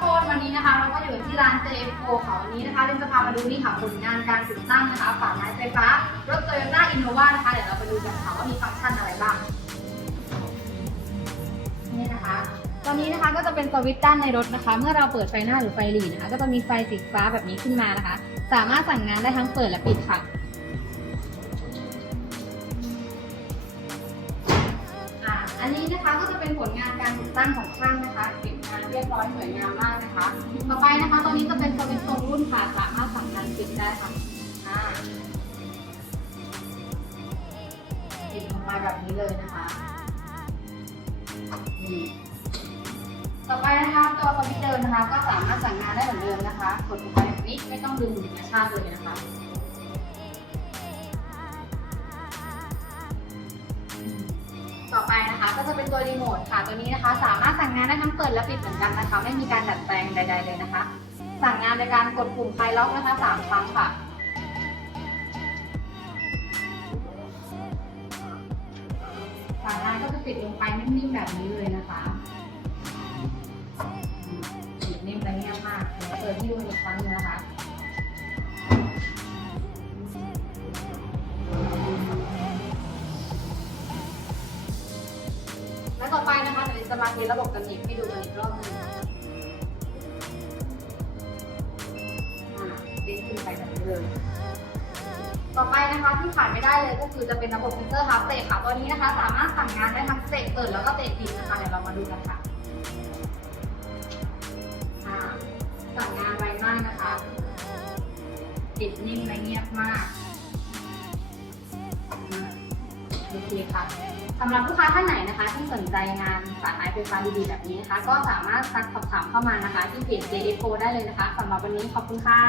คนวันนี้นะคะ เราก็อยู่ที่ร้าน JFO ค่ะวันนี้นะคะเรนจะพามาดูนี่ค่ะผลงานการติดตั้งนะคะฝาท้ายไฟฟ้ารถ Toyota Innova นะคะเดี๋ยวเราไปดูกันค่ะว่ามีฟังก์ชันอะไรบ้างนี่นะคะตอนนี้นะคะก็จะเป็นสวิตช์ด้านในรถนะคะ เมื่อเราเปิดไฟหน้าหรือไฟหลีนะคะ ก็จะมีไฟสีฟ้าแบบนี้ขึ้นมานะคะ สามารถสั่งงานได้ทั้งเปิดและปิดค่ะ นนี้นะคะก็จะเป็นผลงานการติดตั้งของช่างนะคะเก็บงานเรียบร้อยสวยงามมากนะคะ ต่อไปนะคะตัวนี้จะเป็นสวิตช์ทรงรุ่นค่ะสามารถสั่งงานปิดได้ค่ะอ่าปิดลงมาแบบนี้เลยนะคะนี่ต่อไปนะคะตัวสวิตช์เดิมนะคะ ก็สามารถสั่งงานได้เหมือนเดิมนะคะกดลงไปแบบนี้ไม่ต้องดึงถึงกระชากเลยนะคะ ก็จะเป็นตัวรีโมทค่ะ ตัวนี้นะคะ สามารถสั่งงานได้ทั้งเปิดและปิดเหมือนกันนะคะ ไม่มีการดัดแปลงใด ๆ เลยนะคะ สั่งงานในการกดปุ่มคลายล็อกนะคะสามครั้งค่ะฝาหน้านก็จะปิดลงไปนิ่มๆแบบนี้เลยนะคะปิดนิ่มและเงียบมากเดี๋ยวเปิดให้ดูอีกครั้งนึงนะคะ จะมาเทสระบบกันอีกให้ดูกันอีกรอบหนึงอ่าเด้งขึ้นไปแบบนี้เลย ต่อไปนะคะที่ขาดไม่ได้เลยก็คือจะเป็นระบบเซนเซอร์ฮาร์ดเตะค่ะ ตัวนี้นะคะ สามารถสั่งงานได้ทั้งเตะเปิดแล้วก็เตะปิดนะคะเดี๋ยวเรามาดูกันค่ะอ่าสั่งงานไวมากนะคะปิดนิ่มและเงียบมากโอเคค่ะ สำหรับลูกค้าท่านไหนนะคะ ที่สนใจงานสายไฟไฟฟ้าดีๆแบบนี้นะคะ ก็สามารถซักสอบถามเข้ามานะคะ ที่เพจ JFO ได้เลยนะคะสำหรับวันนี้ขอบคุณค่ะ